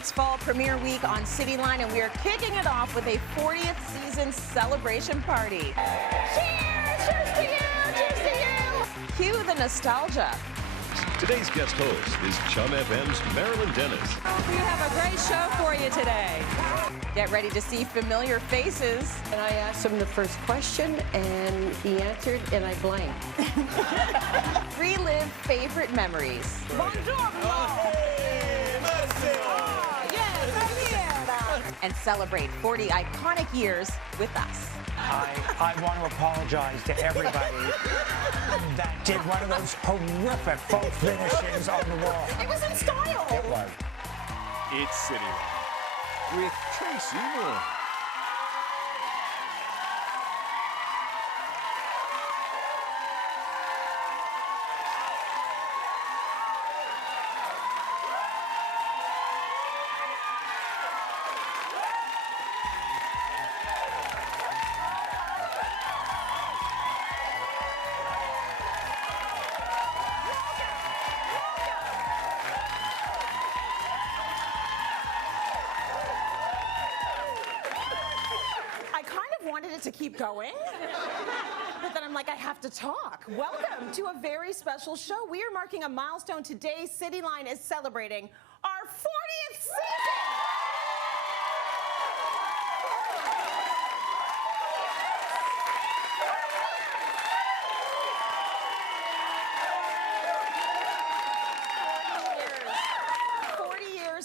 It's fall premiere week on Cityline, and we are kicking it off with a 40th season celebration party. Cheers! Cheers to you! Cheers to you! Cue the nostalgia. Today's guest host is Chum FM's Marilyn Dennis. We have a great show for you today. Get ready to see familiar faces. And I asked him the first question, and he answered, and I blanked. Relive favorite memories. And celebrate 40 iconic years with us. I want to apologize to everybody that did one of those horrific faux finishes on the wall. It was in style. It was. It's Cityline with Tracy Moore. To keep going, but then I'm like, I have to talk. Welcome to a very special show. We are marking a milestone today. Cityline is celebrating our 40th season.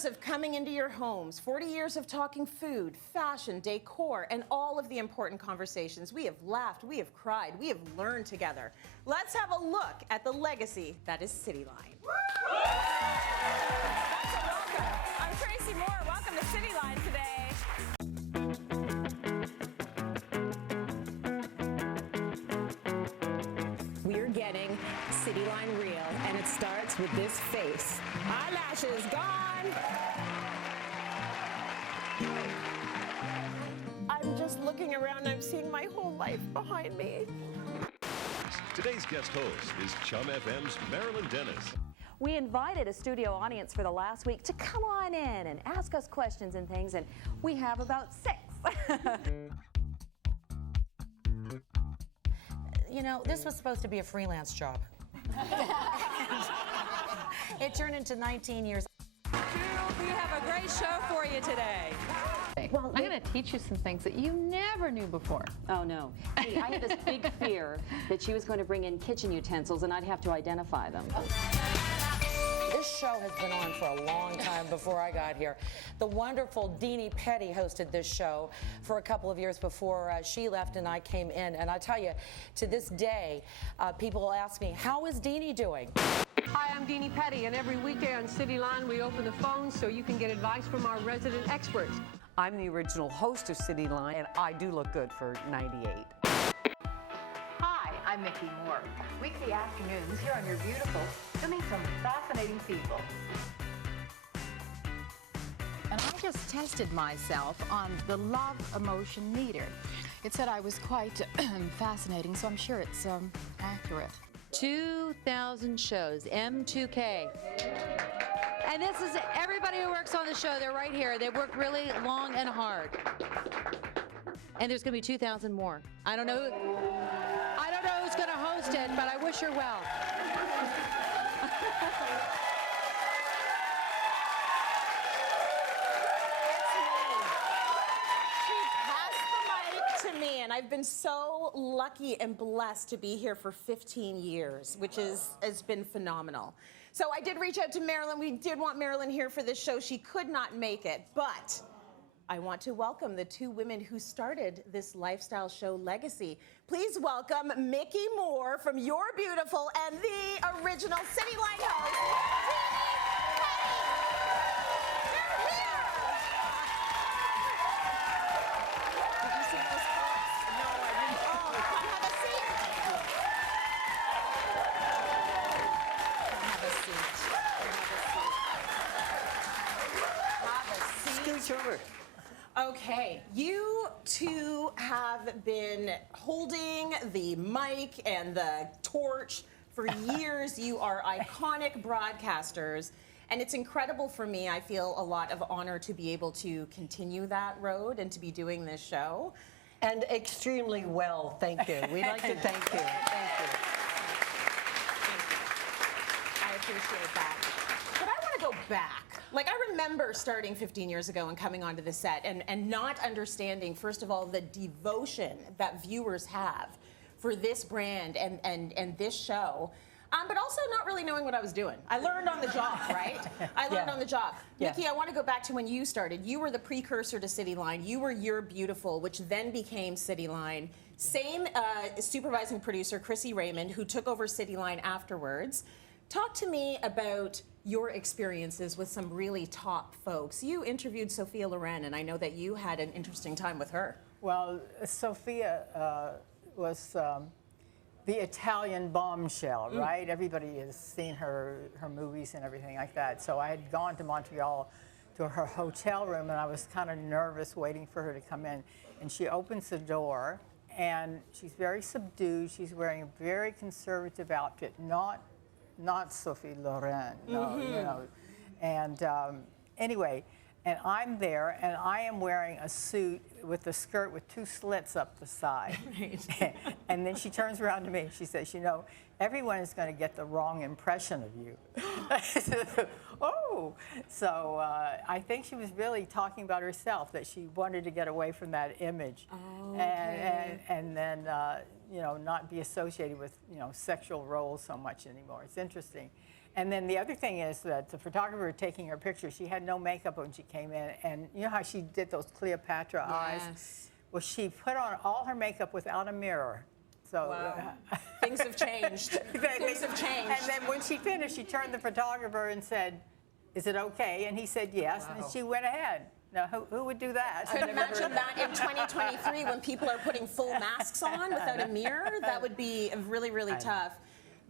Of coming into your homes, 40 years of talking food, fashion, decor, and all of the important conversations. We have laughed, we have cried, we have learned together. Let's have a look at the legacy that is Cityline. Welcome. I'm Tracy Moore. Welcome to Cityline today. We're getting Cityline real, and it starts with this face. Eyelashes gone. I'm just looking around, I'm seeing my whole life behind me. Today's guest host is Chum FM's Marilyn Dennis. We invited a studio audience for the last week to come on in and ask us questions and things, and we have about 6. You know, this was supposed to be a freelance job. It turned into 19 years. We have a great show for you today. Well, I'm going to teach you some things that you never knew before. Oh, no. See, I had this big fear that she was going to bring in kitchen utensils and I'd have to identify them. This show has been on for a long time before I got here. The wonderful Dini hosted this show for a couple of years before she left and I came in. And I tell you, to this day, people will ask me, how is Dini doing? Hi, I'm Dini Petty, and every weekday on Cityline, we open the phones so you can get advice from our resident experts. I'm the original host of Cityline, and I do look good for 98. Hi, I'm Micki Moore. Weekday afternoons here on Your Beautiful to meet some fascinating people. And I just tested myself on the love emotion meter. It said I was quite fascinating, so I'm sure it's accurate. 2,000 shows, M2K. And this is everybody who works on the show. They're right here. They work really long and hard. And there's going to be 2,000 more. I don't know who's going to host it, but I wish her well. And I've been so lucky and blessed to be here for 15 years, which has been phenomenal. So I did reach out to Marilyn. We did want Marilyn here for this show. She could not make it, but I want to welcome the 2 women who started this lifestyle show legacy. Please welcome Micki Moore from Your Beautiful and the original Cityline host, Okay, you two have been holding the mic and the torch for years. You are iconic broadcasters. And it's incredible for me. I feel a lot of honor to be able to continue that road and to be doing this show. And extremely well, thank you. We'd like to thank you. Thank you. I appreciate that. But I want to go back. Like, I remember starting 15 years ago and coming onto the set and not understanding, first of all, the devotion that viewers have for this brand and this show. But also not really knowing what I was doing. I learned on the job, right? I learned on the job. Yeah. Micki, I want to go back to when you started. You were the precursor to Cityline. You were You're Beautiful, which then became Cityline. Same supervising producer, Chrissy Raymond, who took over Cityline afterwards. Talk to me about your experiences with some really top folks. You interviewed Sophia Loren, and I know that you had an interesting time with her. Well, Sophia was the Italian bombshell, right? Everybody has seen her movies and everything like that. So I had gone to Montreal to her hotel room, and I was kind of nervous waiting for her to come in. And she opens the door, and she's very subdued. She's wearing a very conservative outfit, not Sophie Loren, no, you know. And anyway, and I'm there, and I am wearing a suit with a skirt with 2 slits up the side. Right. And then she turns around to me and she says, you know, everyone is going to get the wrong impression of you. I said, oh. So I think she was really talking about herself, that she wanted to get away from that image. Oh, okay. And then, you know, not be associated with, you know, sexual roles so much anymore. It's interesting. And then the other thing is that the photographer taking her picture, she had no makeup when she came in. And you know how she did those Cleopatra eyes? Well, she put on all her makeup without a mirror. So wow. Things have changed. Things have changed. And then when she finished, she turned to the photographer and said, is it okay? And he said yes, wow. And she went ahead. Now, who would do that? I could imagine that in 2023 when people are putting full masks on without a mirror. That would be really, really tough.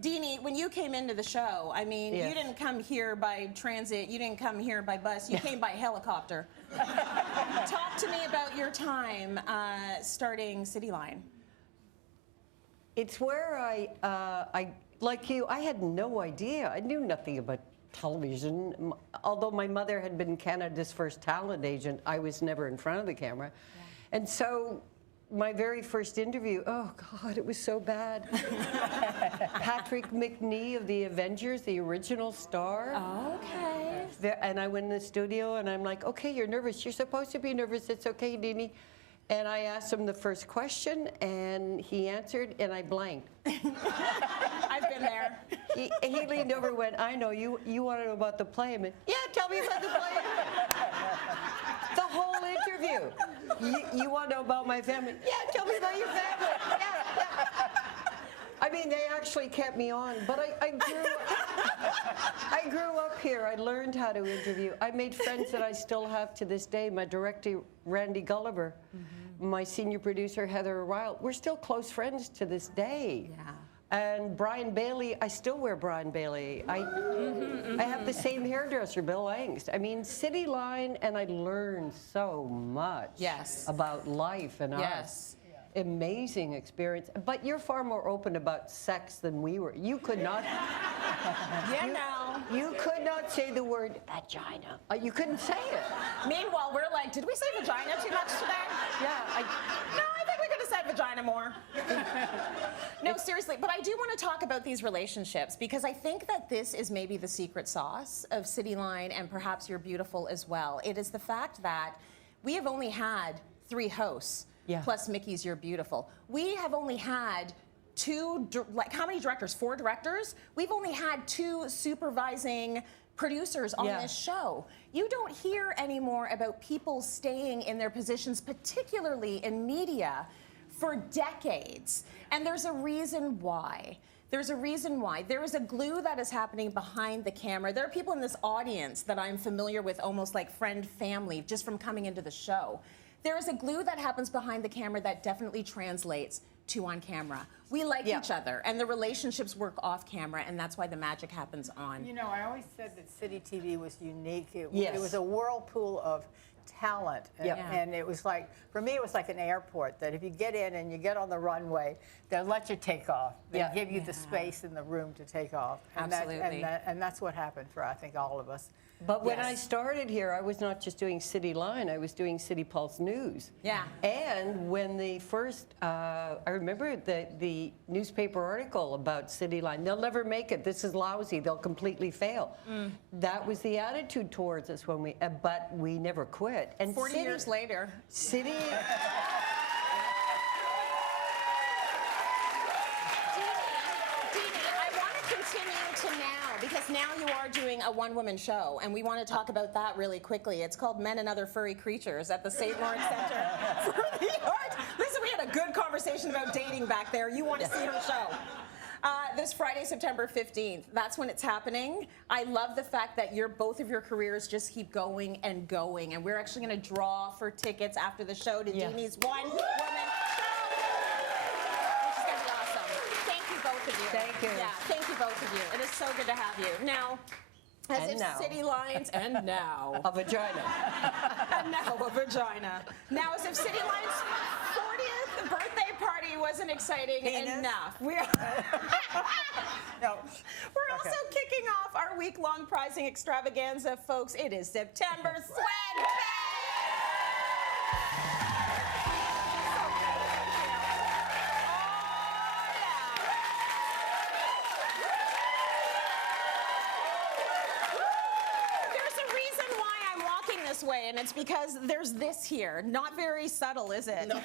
Dini, when you came into the show, I mean, you didn't come here by transit, you didn't come here by bus, you came by helicopter. Talk to me about your time starting Cityline. It's where I, like you, I had no idea. I knew nothing about television. Although my mother had been Canada's first talent agent, I was never in front of the camera. Yeah. And so my very first interview, oh God, it was so bad. Patrick McNee of the Avengers, the original star. Oh, okay. And I went in the studio and I'm like, okay, you're nervous. You're supposed to be nervous. It's okay, Dini. And I asked him the first question and he answered and I blanked. I've been there. He leaned over and went, I know, you want to know about the play? I mean, yeah, tell me about the play. The whole interview. You want to know about my family? Yeah, tell me about your family. Yeah. I mean, they actually kept me on, but I grew up here. I learned how to interview. I made friends that I still have to this day. My director, Randy Gulliver, my senior producer, Heather Ryle. We're still close friends to this day. Yeah. And Brian Bailey, I still wear Brian Bailey. I have the same hairdresser, Bill Angst. I mean, Cityline, and I learned so much about life and us. Amazing experience. But you're far more open about sex than we were. You could not. You could not say the word vagina. You couldn't say it. Meanwhile, we're like, did we say vagina too much today? Yeah. No, I think we could have said vagina more. No, seriously, but I do want to talk about these relationships because I think that this is maybe the secret sauce of Cityline and perhaps You're Beautiful as well. It is the fact that we have only had 3 hosts plus Micki's You're Beautiful. We have only had 2, like how many directors? 4 directors? We've only had 2 supervising producers on this show. You don't hear anymore about people staying in their positions, particularly in media, for decades. And there's a reason why. There's a reason why. There is a glue that is happening behind the camera. There are people in this audience that I'm familiar with, almost like friend, family, just from coming into the show. There is a glue that happens behind the camera that definitely translates to on camera. We like each other, and the relationships work off camera, and that's why the magic happens on. You know, I always said that City TV was unique. It was a whirlpool of talent. And it was like, for me, it was like an airport, that if you get in and you get on the runway, they'll let you take off. They give you the space in the room to take off. And Absolutely. And that's what happened for, I think, all of us. But when I started here, I was not just doing Cityline, I was doing City Pulse News. Yeah. And when the first, I remember the newspaper article about Cityline, they'll never make it, this is lousy, they'll completely fail. That was the attitude towards us when but we never quit. And 40 years later. City... Because now you are doing a one-woman show, and we want to talk about that really quickly. It's called Men and Other Furry Creatures at the St. Lawrence Center for the Arts. Listen, we had a good conversation about dating back there. You want to see her show. This Friday, September 15th, that's when it's happening. I love the fact that both of your careers just keep going and going, and we're actually going to draw for tickets after the show to Dini's one-woman show. Which is going to be awesome. Thank you, both of you. Thank you. Yeah, thank you, both of you. It is so good to have you. Now, as if Cityline's and now a vagina. And now a vagina. Now, as if Cityline's 40th birthday party wasn't exciting enough. We're also kicking off our week-long prizing extravaganza, folks. It is September Swag Bag! Way, and it's because there's this here. Not very subtle, is it? No.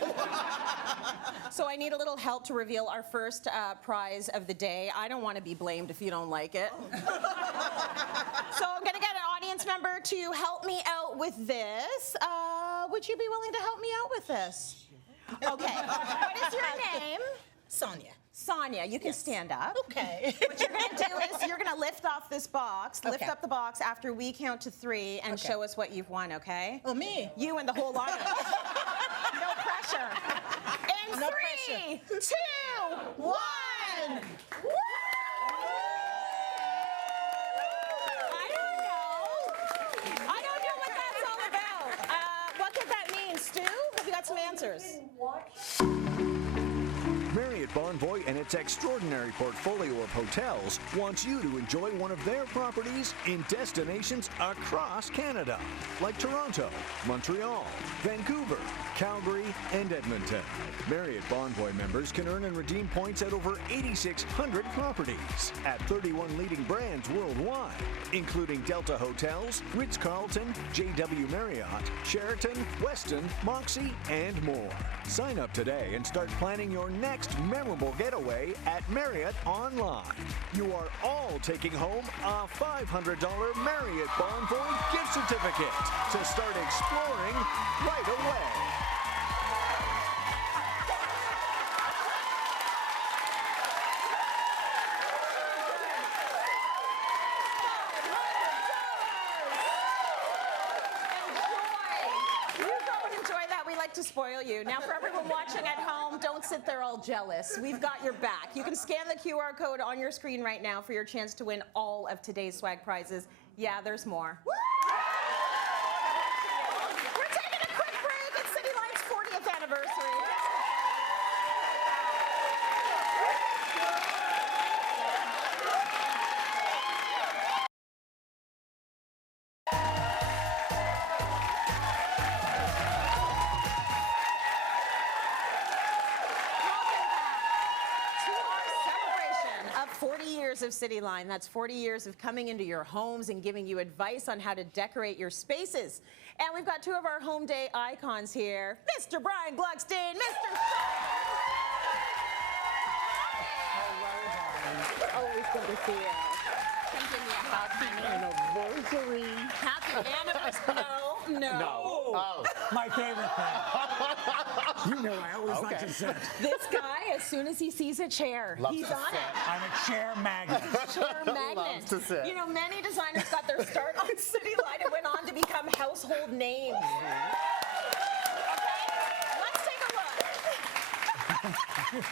So I need a little help to reveal our first prize of the day. I don't want to be blamed if you don't like it. So I'm going to get an audience member to help me out with this. Would you be willing to help me out with this? Okay. What is your name? Sonia. Sonia, you can stand up. Okay. What you're going to do is you're going to lift off this box, lift up the box after we count to 3 and show us what you've won, okay? Oh, me? You and the whole audience. No pressure. In No 3, 2, 1. Woo! I don't know what that's all about. What could that mean, Stu? Have you got some answers? Marriott Bonvoy and its extraordinary portfolio of hotels wants you to enjoy one of their properties in destinations across Canada, like Toronto, Montreal, Vancouver, Calgary, and Edmonton. Marriott Bonvoy members can earn and redeem points at over 8,600 properties at 31 leading brands worldwide, including Delta Hotels, Ritz-Carlton, JW Marriott, Sheraton, Westin, Moxie, and more. Sign up today and start planning your next memorable getaway at Marriott Online. You are all taking home a $500 Marriott Bonvoy gift certificate to start exploring right away. To spoil you. Now, for everyone watching at home, don't sit there all jealous. We've got your back. You can scan the QR code on your screen right now for your chance to win all of today's swag prizes. Yeah, there's more. We're taking a quick break. It's Cityline's 40th anniversary. Of Cityline. That's 40 years of coming into your homes and giving you advice on how to decorate your spaces. And we've got two of our home day icons here, Mr. Brian Gluckstein, Mr. Shai. Always good to see you. Happy anniversary. Happy anniversary. No. Oh. My favorite thing. You know I always like to sit. This guy, as soon as he sees a chair, he's on it. I'm a chair magnet. Chair magnet. To sit. You know, many designers got their start on Cityline and went on to become household names. Okay, let's take a look.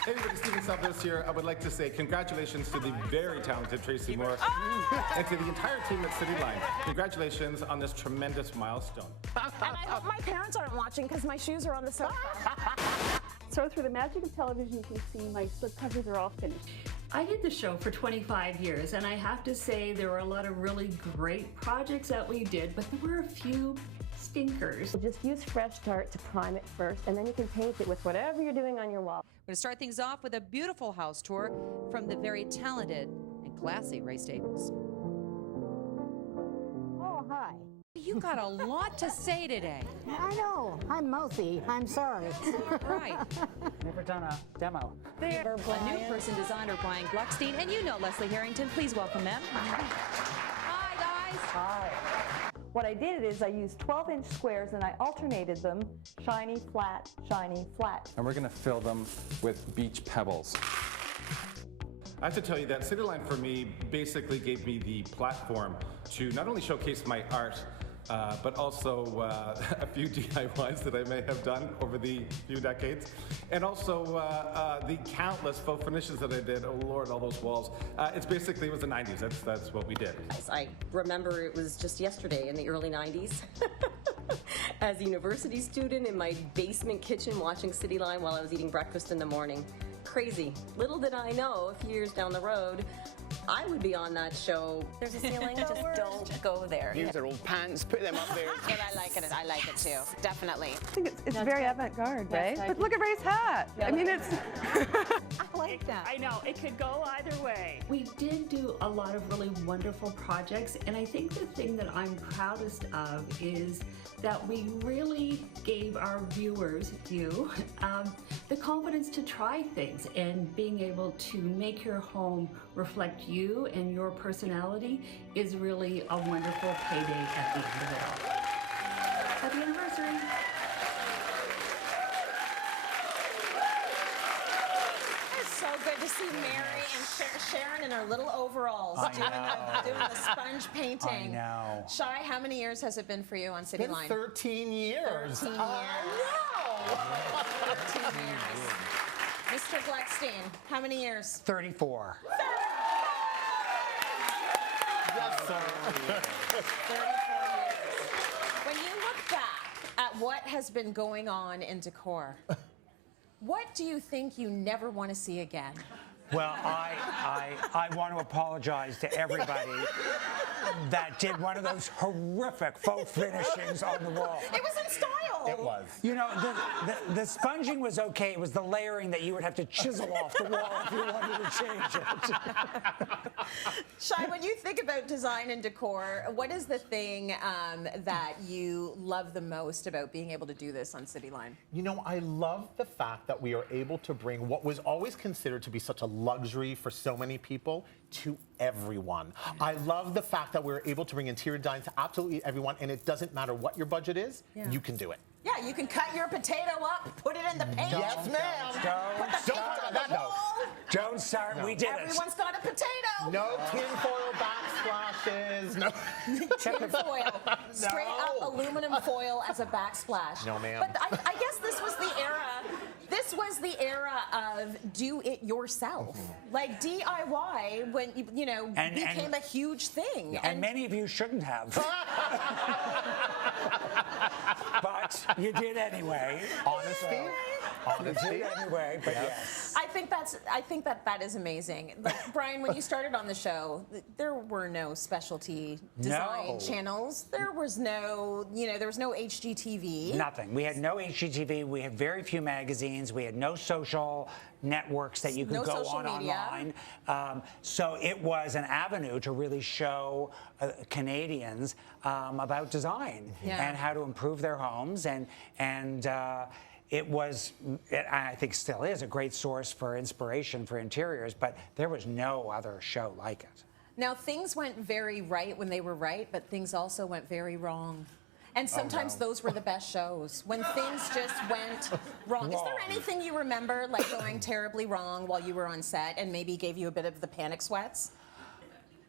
Hey everybody, Stephen Santos here. I would like to say congratulations to the very talented Tracy Moore and to the entire team at Cityline. Congratulations on this tremendous milestone. And I hope my parents aren't watching because my shoes are on the sofa. So through the magic of television, you can see my slip covers are all finished. I did the show for 25 years, and I have to say there were a lot of really great projects that we did, but there were a few stinkers. We'll just use Fresh Start to prime it first, and then you can paint it with whatever you're doing on your wall. We're going to start things off with a beautiful house tour from the very talented and classy Ray Staples. Oh, hi. You got a lot to say today. I know. I'm mouthy. I'm sorry. Right. Never done a demo. There, a new person designer, Brian Gluckstein, and you know Leslie Harrington. Please welcome them. Hi, guys. Hi. What I did is I used 12-inch squares and I alternated them, shiny, flat, shiny, flat. And we're going to fill them with beach pebbles. I have to tell you that Cityline for me basically gave me the platform to not only showcase my art, but also a few DIYs that I may have done over the few decades. And also the countless faux finishes that I did. Oh Lord, all those walls. It was the 90s. That's what we did. I remember it was just yesterday in the early 90s. As a university student in my basement kitchen watching Cityline while I was eating breakfast in the morning. Crazy. Little did I know, a few years down the road, I would be on that show. There's a ceiling, just don't go there. Use their old pants, put them up there. But I like it. I like it too. Definitely. I think it's very avant-garde, right? But look at Ray's hat. I mean, it's... I like that. I know. It could go either way. We did do a lot of really wonderful projects, and I think the thing that I'm proudest of is that we really gave our viewers, the confidence to try things and being able to make your home reflect you and your personality is really a wonderful payday at the end of it all. Happy anniversary. It's so good to see Mary and Sharon in her little overalls doing the sponge painting. I know. Shai, how many years has it been for you on It's been Cityline? 13 years. 13 years. No! 13 years. Mr. Gluckstein, how many years? 34. Yes, sir. 34 years. When you look back at what has been going on in decor, what do you think you never want to see again? Well, I want to apologize to everybody that did one of those horrific faux finishings on the wall. It was in style. It was. You know, the sponging was okay. It was the layering that you would have to chisel off the wall if you wanted to change it. Shai, when you think about design and decor, what is the thing that you love the most about being able to do this on Cityline? You know, I love the fact that we are able to bring what was always considered to be such a luxury for so many people to everyone. I love the fact that we're able to bring interior design to absolutely everyone, and it doesn't matter what your budget is, you can do it. Yeah, you can cut your potato up, put it in the paint. Yes, ma'am. Put the paint on the wall. Don't start. We did it. Everyone's got a potato. No tinfoil backsplashes. No. Tinfoil. Straight up aluminum foil as a backsplash. No, ma'am. But I guess this was the era. This was the era of do it yourself. Like DIY when became a huge thing. And many of you shouldn't have. But you did anyway. Honesty. You did anyway, but yes. I think that is amazing. Like, Brian, when you started on the show, there were no specialty design channels. There was no, there was no HGTV. Nothing. We had no HGTV. We had very few magazines. We had no social networks that you could go on online. So it was an avenue to really show Canadians about design and how to improve their homes. And it was, I think still is, a great source for inspiration for interiors, but there was no other show like it. Now, things went very right when they were right, but things also went very wrong. And sometimes those were the best shows, when things just went wrong. Is there anything you remember, like, going terribly wrong while you were on set and maybe gave you a bit of the panic sweats?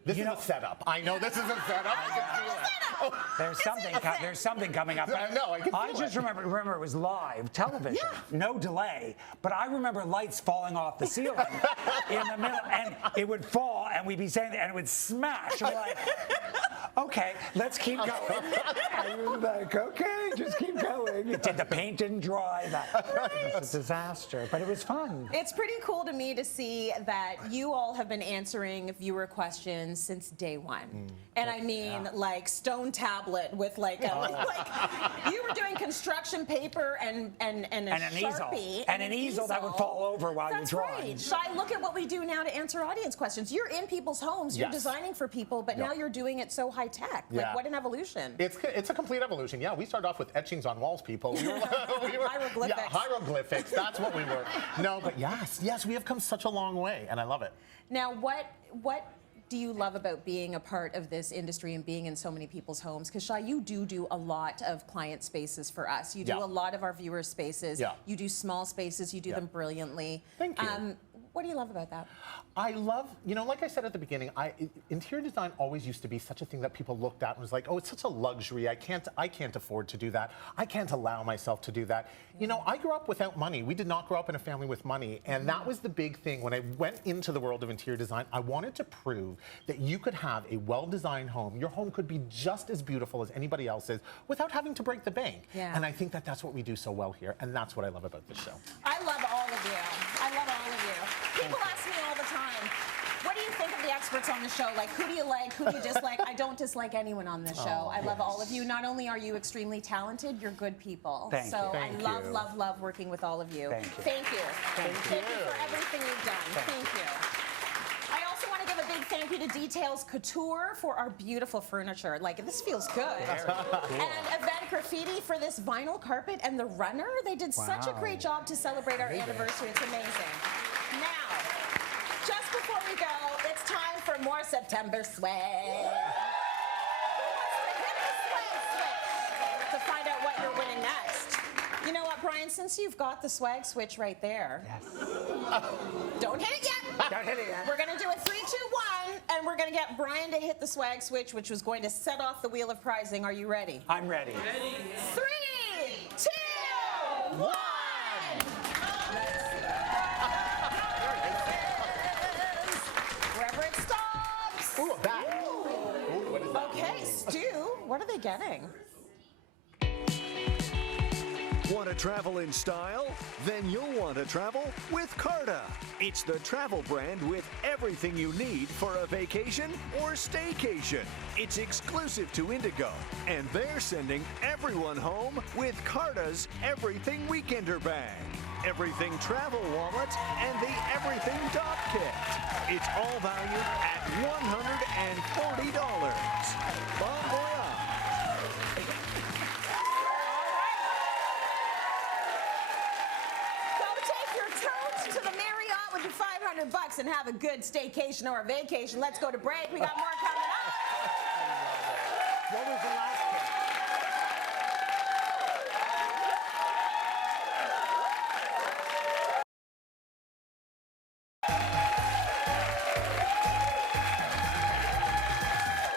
This is a setup. I know this is a setup. I can feel it. Oh. There's something coming up. I know. I just remember it was live television, no delay. But I remember lights falling off the ceiling in the middle, and it would fall, and we'd be saying, and it would smash. And we're like, okay, let's keep going. And we were like, okay, just keep going. The paint didn't dry. It was a disaster, but it was fun. It's pretty cool to me to see that you all have been answering viewer questions since day one. And I mean, like stone tablet with like you were doing construction paper and an easel. Sharpie. And an easel that would fall over while you're drawing. Right. Shai, look at what we do now to answer audience questions. You're in people's homes, you're designing for people, but now you're doing it so high tech. Like, what an evolution. It's a complete evolution. Yeah, we started off with etchings on walls, people. We were hieroglyphics. Yeah, hieroglyphics. That's what we were. No, but yes, we have come such a long way, and I love it. Now, what do you love about being a part of this industry and being in so many people's homes? Because Shai, you do a lot of client spaces for us. You do a lot of our viewers' spaces. Yeah. You do small spaces. You do them brilliantly. Thank you. What do you love about that? I love, like I said at the beginning, interior design always used to be such a thing that people looked at and was like, oh, it's such a luxury. I can't afford to do that. I can't allow myself to do that. I grew up without money. We did not grow up in a family with money. And that was the big thing. When I went into the world of interior design, I wanted to prove that you could have a well-designed home. Your home could be just as beautiful as anybody else's without having to break the bank. Yeah. And I think that that's what we do so well here. And that's what I love about this show. I love all of you. I love all of you. People ask me all the time, what do you think of the experts on the show? Like, who do you like? Who do you dislike? I don't dislike anyone on this show. I love all of you. Not only are you extremely talented, you're good people. Thank you. I love working with all of you. Thank you. Thank you for everything you've done. Thank you. I also want to give a big thank you to Details Couture for our beautiful furniture. Like, this feels good. And Event Graffiti for this vinyl carpet and the runner. They did such a great job to celebrate our anniversary. It's amazing. Now, just before we go, it's time for more September swag. To find out what you're winning next. You know what, Brian? Since you've got the swag switch right there. Yes. Don't hit it yet. Don't hit it yet. We're going to do a 3, 2, 1, and we're going to get Brian to hit the swag switch, which was going to set off the wheel of prizing. Are you ready? I'm ready. 3, 2, 1. Wherever it stops. Ooh, a bat. Ooh, what is that? Okay, Stu, what are they getting? Want to travel in style? Then you'll want to travel with Carta. It's the travel brand with everything you need for a vacation or staycation. It's exclusive to Indigo, and they're sending everyone home with Carta's Everything Weekender bag, Everything Travel Wallet, and the Everything Dock Kit. It's all valued at $140. Bon voyage. $500 and have a good staycation or a vacation. Let's go to break. We got more coming up. What was the last pick?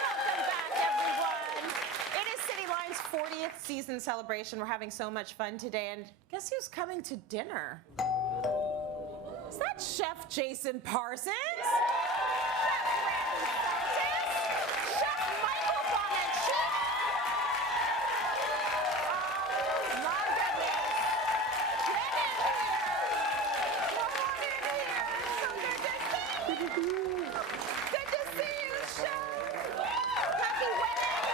Welcome back, everyone. It is Cityline's 40th season celebration. We're having so much fun today, and guess who's coming to dinner? Is that Chef Jason Parsons? Chef Michael Bonacci? Oh, my goodness. Get in here. Come on in here. So good to see you. Good to see you, Chef. Happy wedding.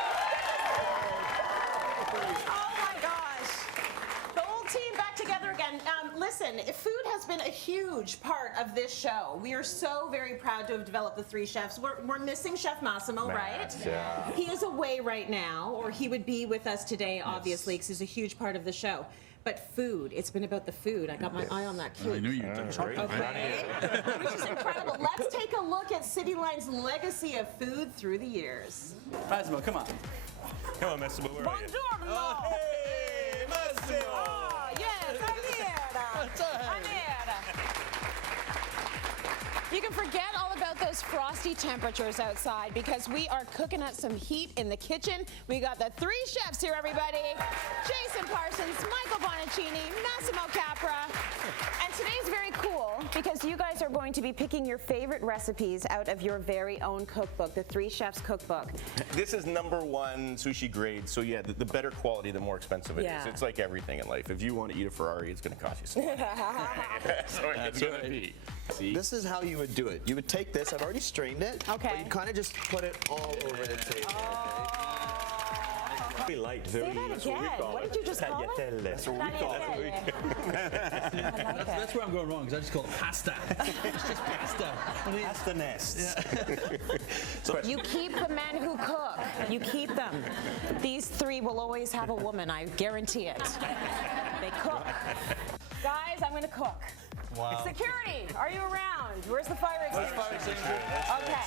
Oh, my gosh. The whole team back together again. Listen, food has been a huge part of this show. We are so very proud to have developed the 3 chefs. We're missing Chef Massimo, right? Yeah. He is away right now, or he would be with us today, obviously, because he's a huge part of the show. But food, it's been about the food. I got my eye on that cake. I knew you'd do it. Okay. Which is incredible. Let's take a look at Cityline's legacy of food through the years. Massimo, come on. Come on, Massimo, where are you? Buongiorno. Oh, hey, Massimo. Oh, yes, I'm here. I'm here. You can forget all about those frosty temperatures outside because we are cooking up some heat in the kitchen. We got the 3 chefs here, everybody. Jason Parsons, Michael Bonaccini, Massimo Capra. And today's very cool because you guys are going to be picking your favorite recipes out of your very own cookbook, the 3 Chefs Cookbook. This is #1 sushi grade, so yeah, the better quality, the more expensive it is. It's like everything in life. If you want to eat a Ferrari, it's going to cost you some money. So it's going to be. See? This is how you would do it. You would take this, I've already strained it, but you kind of just put it all over the table. Very light, very. Say that again. What did you just call it? That's what we call it. That's where I'm going wrong, because I just call it pasta. It's just pasta. Pasta nests. You keep the men who cook. You keep them. These 3 will always have a woman, I guarantee it. They cook. Guys, I'm going to cook. Wow. Security, are you around? Where's the fire extinguisher? Fire extinguisher. Okay.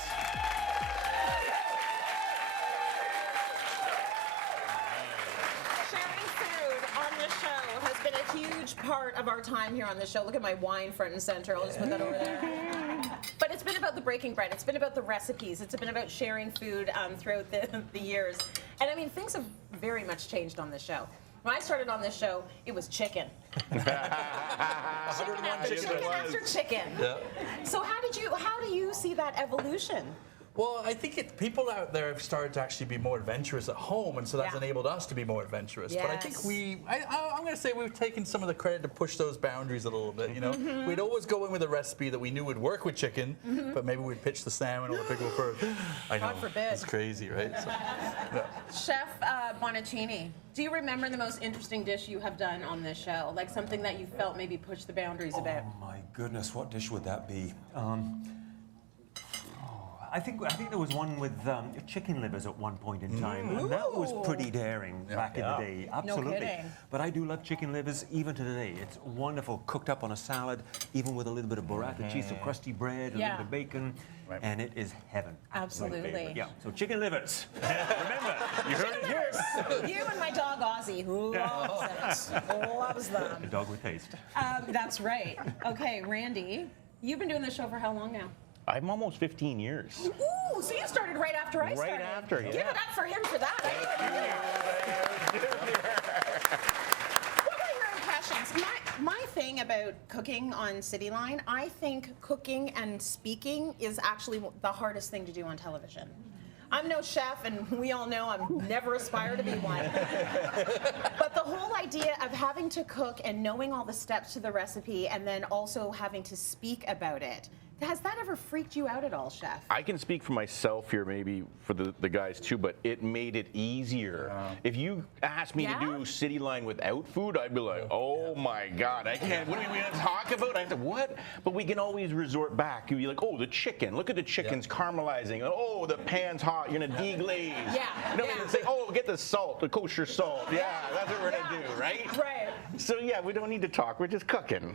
Sharing food on the show has been a huge part of our time here on the show. Look at my wine front and center. I'll just put that over there. But it's been about the breaking bread. It's been about the recipes. It's been about sharing food throughout the years. And I mean, things have very much changed on this show. When I started on this show, it was chicken. Chicken after chicken. Yeah. So how do you see that evolution? Well, I think people out there have started to actually be more adventurous at home, and so that's enabled us to be more adventurous. But I think I'm going to say we've taken some of the credit to push those boundaries a little bit, you know? We'd always go in with a recipe that we knew would work with chicken, but maybe we'd pitch the salmon or the pickle first. I know. God forbid. It's crazy, right? So, yeah. Chef Bonaccini, do you remember the most interesting dish you have done on this show? Like something that you felt maybe pushed the boundaries about? Oh my goodness, what dish would that be? I think there was one with chicken livers at one point in time, and that was pretty daring back in the day. Absolutely. No kidding. But I do love chicken livers even to today. It's wonderful, cooked up on a salad, even with a little bit of burrata cheese, some crusty bread, a little bit of bacon, and it is heaven. Absolutely. Yeah. So chicken livers. Remember, you heard it here. You and my dog Ozzy, who loves it, loves them. A dog with taste. That's right. Okay, Randy, you've been doing this show for how long now? I'm almost 15 years. Ooh, so you started right after I started. Right after, yeah. Give it up for him for that. What were your impressions? My thing about cooking on Cityline, I think cooking and speaking is actually the hardest thing to do on television. I'm no chef, and we all know I'm never aspire to be one. But the whole idea of having to cook and knowing all the steps to the recipe and then also having to speak about it, has that ever freaked you out at all, Chef? I can speak for myself here, maybe for the guys too, but it made it easier. If you asked me to do Cityline without food, I'd be like, oh my God, I can't, what are we gonna talk about? I said, what? But we can always resort back. You'd be like, oh, the chicken, look at the chicken's caramelizing. Oh, the pan's hot, you're gonna deglaze. You know, we can say, oh, get the salt, the kosher salt. Yeah, that's what we're gonna do, right? Right. So yeah, we don't need to talk, we're just cooking.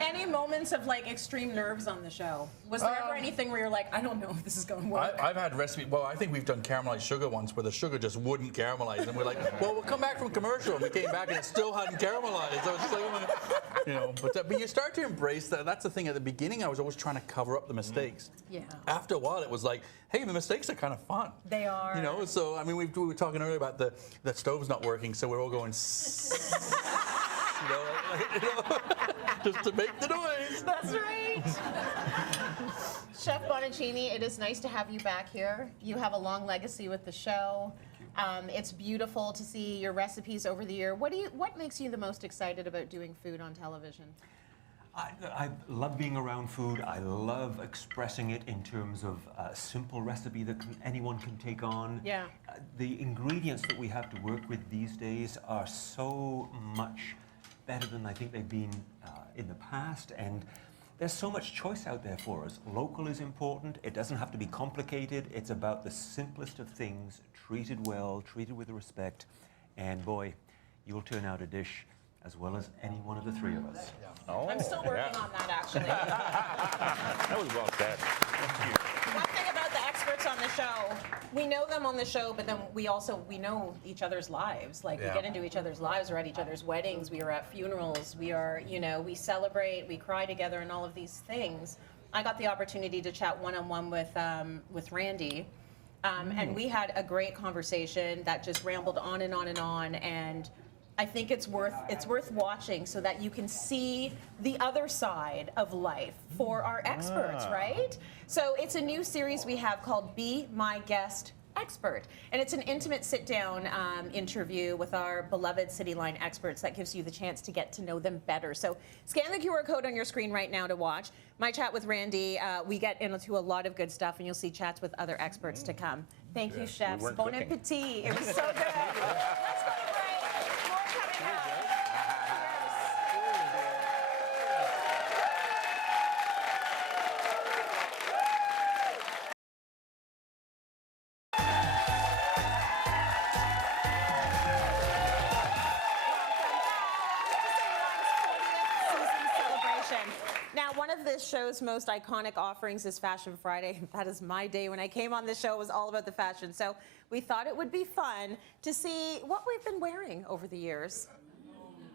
Any moments of like extreme nerves on the show? Was there ever anything where you're like, I don't know if this is going to work? I've had recipes. Well, I think we've done caramelized sugar once where the sugar just wouldn't caramelize, and we're like, well, we'll come back from commercial, and we came back and it still hadn't caramelized. So it's just like, you know, but you start to embrace that. That's the thing. At the beginning, I was always trying to cover up the mistakes. Yeah. After a while, it was like, hey, the mistakes are kind of fun. They are. You know, so I mean, we were talking earlier about the stove's not working, so we're all going. Just to make the noise. That's right. Chef Bonaccini, it is nice to have you back here. You have a long legacy with the show. It's beautiful to see your recipes over the year. What makes you the most excited about doing food on television? I love being around food. I love expressing it in terms of a simple recipe that anyone can take on. Yeah. The ingredients that we have to work with these days are so much better than I think they've been in the past, and there's so much choice out there for us. Local is important. It doesn't have to be complicated. It's about the simplest of things, treated well, treated with respect, and boy, you'll turn out a dish as well as any one of the 3 of us. Oh, I'm still working on that, actually. That was well said. Thank you. One thing about the experts on the show, we know them on the show, but then we know each other's lives. Like, we get into each other's lives. We're at each other's weddings. We are at funerals. We are, you know, we celebrate, we cry together, and all of these things. I got the opportunity to chat one-on-one with Randy, and we had a great conversation that just rambled on and on and on. And I think it's worth watching so that you can see the other side of life for our experts, right? So it's a new series we have called Be My Guest Expert, and it's an intimate sit-down interview with our beloved Cityline experts that gives you the chance to get to know them better. So scan the QR code on your screen right now to watch. My chat with Randy, we get into a lot of good stuff, and you'll see chats with other experts to come. Thank you, chefs. Bon appetit. It was so good. Let's go to break. More coming up. Now, one of this show's most iconic offerings is Fashion Friday. That is my day. When I came on the show, it was all about the fashion. So we thought it would be fun to see what we've been wearing over the years.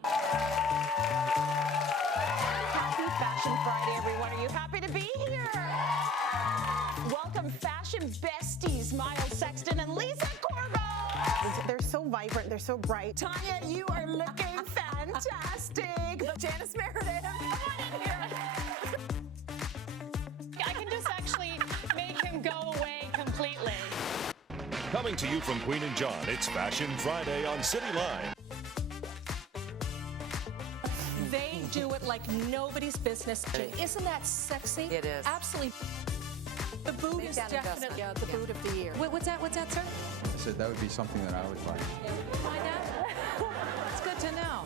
Happy Fashion Friday, everyone. Are you happy to be here? Welcome, fashion besties, Miles Sexton and Lisa Corbo. They're so vibrant. They're so bright. Tanya, you are looking fantastic. Janice Meredith, come on in here. I can just actually make him go away completely. Coming to you from Queen and John, it's Fashion Friday on Cityline. They do it like nobody's business. Isn't that sexy? It is. Absolutely. The boot is definitely the boot of the year. What's that, sir? I said that would be something that I would buy. Buy that? It's good to know.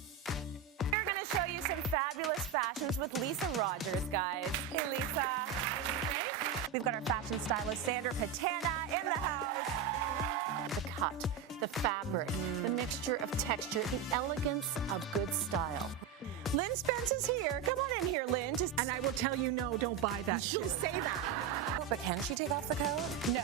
We're going to show you some fabulous fashions with Lisa Rogers, guys. Hey, Lisa. We've got our fashion stylist, Sandra Patana, in the house. The cut, the fabric, the mixture of texture, the elegance of good style. Lynn Spence is here. Come on in here, Lynn. And I will tell you, no, don't buy that. She'll say that. But can she take off the coat? No.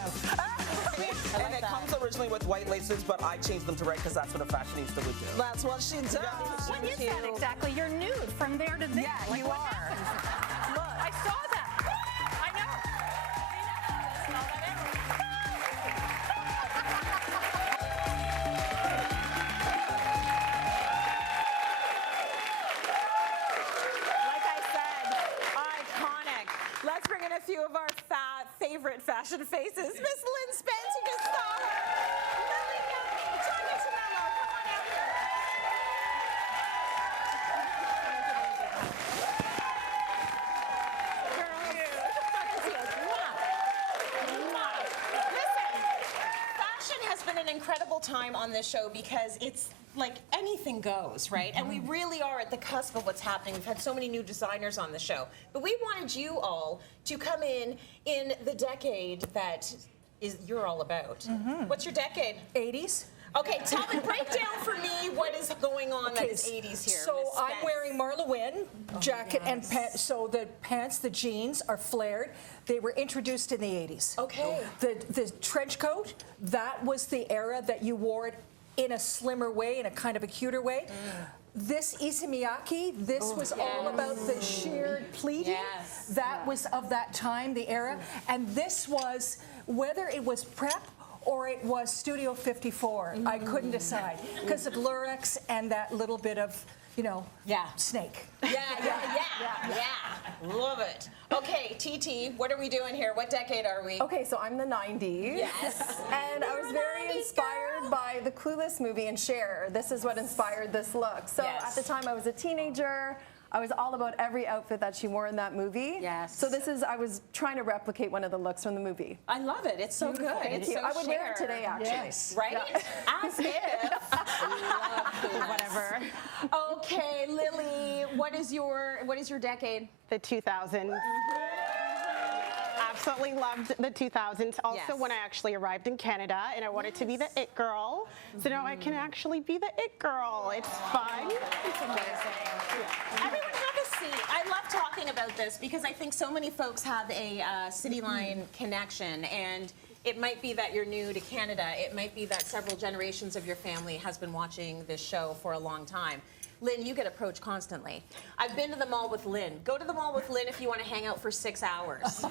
And it comes originally with white laces, but I changed them to red because that's what a fashionista would do. That's what she does. What is that exactly? You're nude from there to there. Yeah, like, you what are. happened? Look, I saw that. I know. Like I said, iconic. Let's bring in a few of our favorite fashion faces. Miss Lynn Spence, you just saw her. Lily Young, Tanya Tonello, come on out here. Listen, fashion has been an incredible time on this show because it's like anything goes, right? And we really are at the cusp of what's happening. We've had so many new designers on the show. But we wanted you all to come in the decade that you're all about. What's your decade? 80s. Okay, tell me, break down for me what is going on that is 80s here. So Miss I'm Spence. wearing Marla Wynn jacket and pants. So the pants, the jeans are flared. They were introduced in the 80s. Okay. The trench coat, that was the era that you wore it in a slimmer way, in a kind of a cuter way. This Isamiyaki, this was all about the sheared pleating. Yes. That was of that time, the era. And this was, whether it was prep or it was Studio 54, I couldn't decide. Because of Lurex and that little bit of, you know, snake. Yeah. Love it. Okay, TT, what are we doing here? What decade are we? Okay, so I'm the 90s. Yes. And I was very inspired by the Clueless movie and Cher. This is what inspired this look. So at the time I was a teenager. I was all about every outfit that she wore in that movie. Yes. So I was trying to replicate one of the looks from the movie. I love it. It's so good. Thank It's you. so I would wear it Cher. today, actually. Yes. Right? As if. Whatever. Okay, Lily, what is your decade? The 2000s. Absolutely loved the 2000s. Also, when I actually arrived in Canada and I wanted to be the it girl. So now I can actually be the it girl. It's fun. It's amazing. Everyone have a seat. I love talking about this because I think so many folks have a Cityline connection, and it might be that you're new to Canada. It might be that several generations of your family has been watching this show for a long time. Lynn, you get approached constantly. I've been to the mall with Lynn. Go to the mall with Lynn if you want to hang out for 6 hours.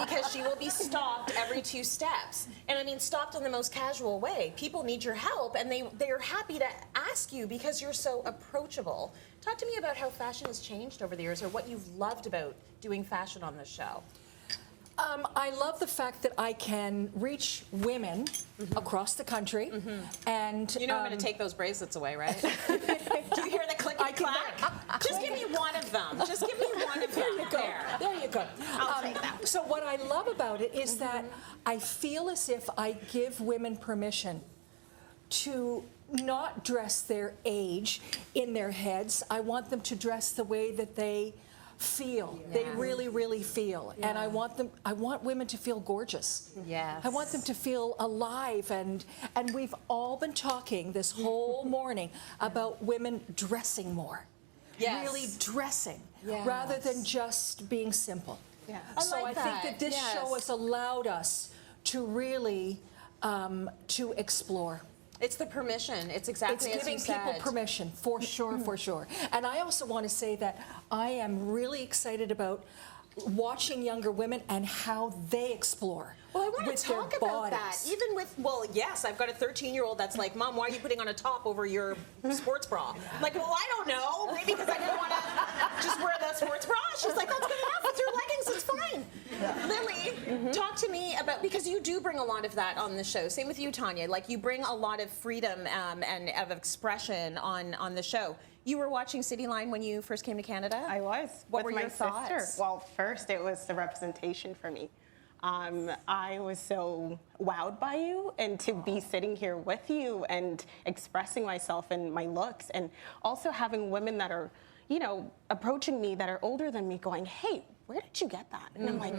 Because she will be stopped every 2 steps. And I mean, stopped in the most casual way. People need your help, and they are happy to ask you because you're so approachable. Talk to me about how fashion has changed over the years, or what you've loved about doing fashion on this show. I love the fact that I can reach women across the country, and you know I'm going to take those bracelets away, right? Do you hear the click and clack? Just give me one of them. Just give me one of them. There you go. There you go. I'll take that. So what I love about it is that I feel as if I give women permission to not dress their age in their heads. I want them to dress the way that they feel. They really, really feel. And I want women to feel gorgeous. Yes. I want them to feel alive, and we've all been talking this whole morning about women dressing more. Yes. Really dressing rather than just being simple. Yeah. So I think that this show has allowed us to really to explore. It's the permission. It's exactly as you said. It's giving people permission, for sure, for sure. And I also want to say that I am really excited about watching younger women and how they explore. Well, I want with to talk their about that. bodies. Even with, well, yes, I've got a 13-year-old that's like, Mom, why are you putting on a top over your sports bra? I'm like, well, I don't know. Maybe because I didn't want to just wear the sports bra. She's like, that's good enough. It's your leggings. It's fine. Lily, talk to me about, because you do bring a lot of that on the show. Same with you, Tanya. Like, you bring a lot of freedom and of expression on the show. You were watching Cityline when you first came to Canada? I was. What with were my your thoughts? sister. Well, first it was the representation for me. I was so wowed by you, and to be sitting here with you and expressing myself and my looks, and also having women that are, you know, approaching me that are older than me going, hey, where did you get that? And I'm like,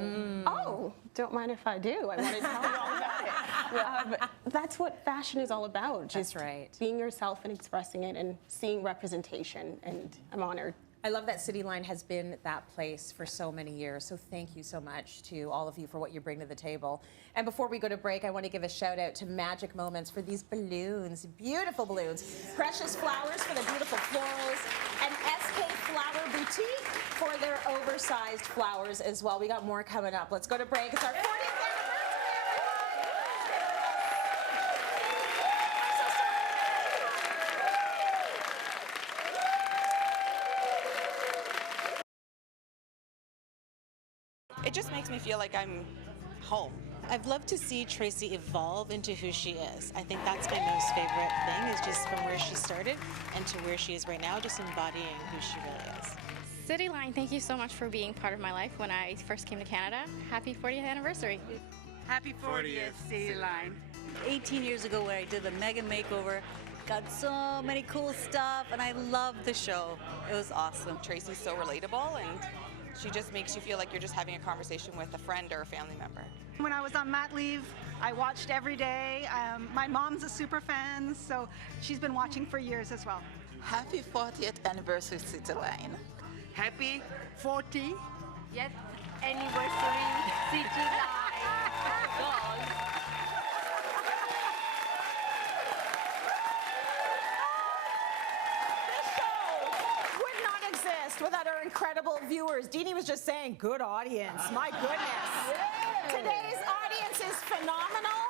oh, don't mind if I do. I want to tell you all about it. That's what fashion is all about. Just being yourself and expressing it and seeing representation, and I'm honored. I love that Cityline has been that place for so many years. So thank you so much to all of you for what you bring to the table. And before we go to break, I want to give a shout out to Magic Moments for these balloons, beautiful balloons. Precious Flowers for the beautiful florals, and SK Flower Boutique for their oversized flowers as well. We got more coming up. Let's go to break. It's our 40th It just makes me feel like I'm home. I've loved to see Tracy evolve into who she is. I think that's my most favorite thing, is just from where she started and to where she is right now, just embodying who she really is. Cityline, thank you so much for being part of my life when I first came to Canada. Happy 40th anniversary. Happy 40th, Cityline. 18 years ago where I did the mega makeover, got so many cool stuff, and I loved the show. It was awesome. Tracy's so relatable, and she just makes you feel like you're just having a conversation with a friend or a family member. When I was on mat leave, I watched every day. My mom's a super fan, so she's been watching for years as well. Happy 40th anniversary, Cityline. Happy 40th anniversary, Cityline. Without our incredible viewers. Dini was just saying, good audience. My goodness. Today's audience is phenomenal.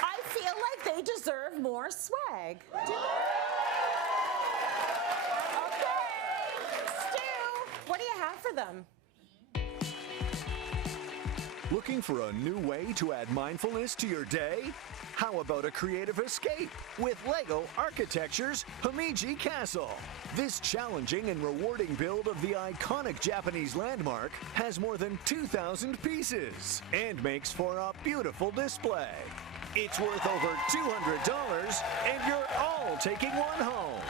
I feel like they deserve more swag. Okay. Stu, what do you have for them? Looking for a new way to add mindfulness to your day? How about a creative escape with Lego Architecture's Himeji Castle? This challenging and rewarding build of the iconic Japanese landmark has more than 2,000 pieces and makes for a beautiful display. It's worth over $200, and you're all taking one home.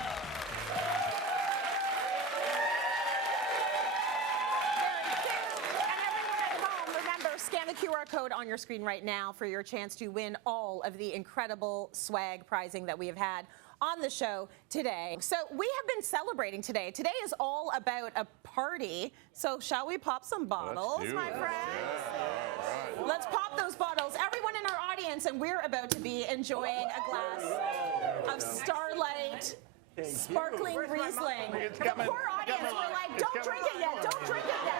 Scan the QR code on your screen right now for your chance to win all of the incredible swag prizing that we have had on the show today. So we have been celebrating today. Today is all about a party. So shall we pop some bottles, my friends? Yeah. Let's pop those bottles. Everyone in our audience, and we're about to be enjoying a glass of Starlight Sparkling Riesling. It's The coming. poor audience Come were on. like, It's don't coming drink it yet, don't drink it yet.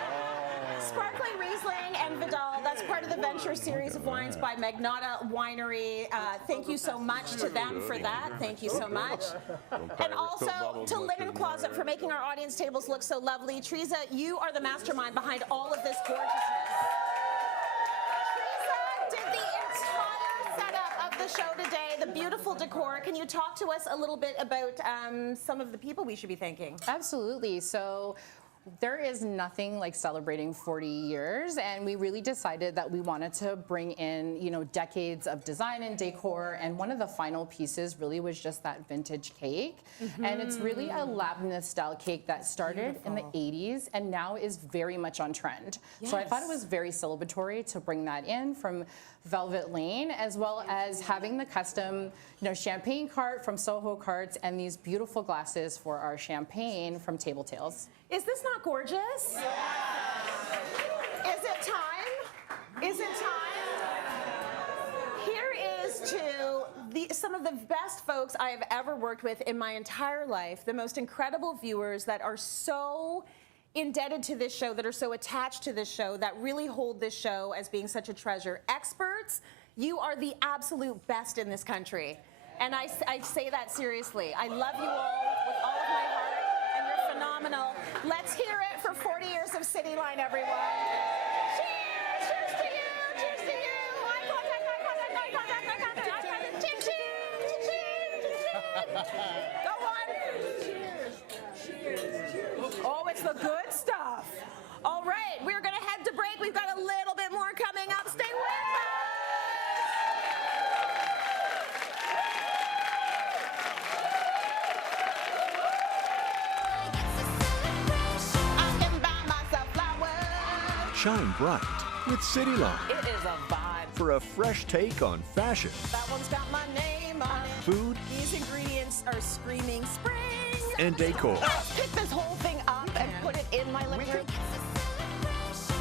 Sparkling Riesling and Vidal, that's part of the Venture series of wines by Magnata Winery. Thank you so much to them for that. Thank you so much. And also to Linen Closet for making our audience tables look so lovely. Teresa, you are the mastermind behind all of this gorgeousness. Teresa did the entire setup of the show today, the beautiful decor. Can you talk to us a little bit about some of the people we should be thanking? Absolutely. So there is nothing like celebrating 40 years, and we really decided that we wanted to bring in, you know, decades of design and decor, and one of the final pieces really was just that vintage cake. And it's really a Labneh style cake that started in the 80s and now is very much on trend. So I thought it was very celebratory to bring that in from Velvet Lane, as well as having the custom, you know, champagne cart from Soho Carts and these beautiful glasses for our champagne from Table Tales. Is this not gorgeous? Yes. Is it time? Is it time? Here is to some of the best folks I have ever worked with in my entire life, the most incredible viewers that are so indebted to this show, that are so attached to this show, that really hold this show as being such a treasure. Experts, you are the absolute best in this country. And I say that seriously. I love you all with all of my heart, and you're phenomenal. Let's hear it for 40 years of Cityline, everyone. Cheers! Cheers to you! Cheers to you! Eye contact, eye contact, eye contact, eye contact, eye contact. Chin, chin, chin, chin. Go on. Cheers. Oh, it's the good stuff. All right, we're going to head to break. We've got a little bit more coming up. Stay with us. Shine bright with Cityline. It is a vibe. For a fresh take on fashion, That one's got my name on it. food, These ingredients are screaming spring. and decor. Let's pick this whole thing up and put it in my living room.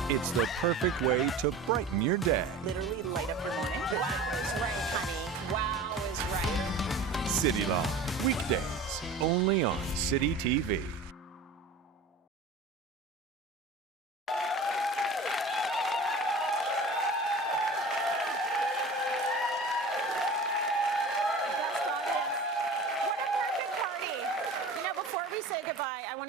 It's the perfect way to brighten your day. Literally light up your morning. Wow is right, honey. Wow is right. Cityline. Weekdays. Only on City TV.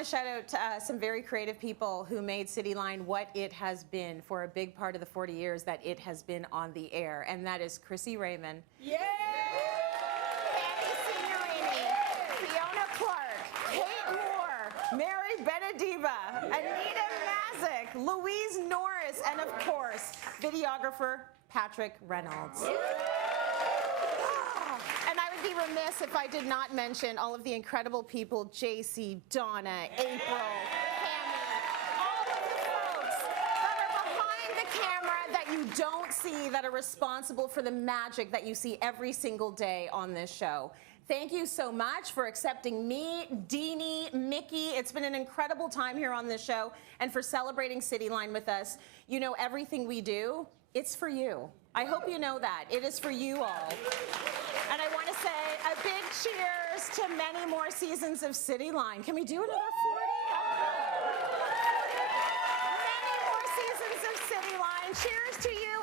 Shout out to some very creative people who made Cityline what it has been for a big part of the 40 years that it has been on the air, and that is Chrissy Raymond. Yay! Annie Signorini, Fiona Clark, Kate Moore, Mary Benediva, Anita Mazik, Louise Norris, and of course, videographer Patrick Reynolds. And I would be remiss if I did not mention all of the incredible people, JC, Donna, April, Cammy, all of the folks that are behind the camera that you don't see, that are responsible for the magic that you see every single day on this show. Thank you so much for accepting me, Dini, Micki. It's been an incredible time here on this show, and for celebrating Cityline with us. You know, everything we do, it's for you. I hope you know that. It is for you all. And I want to say a big cheers to many more seasons of Cityline. Can we do another 40? Many more seasons of Cityline. Cheers to you.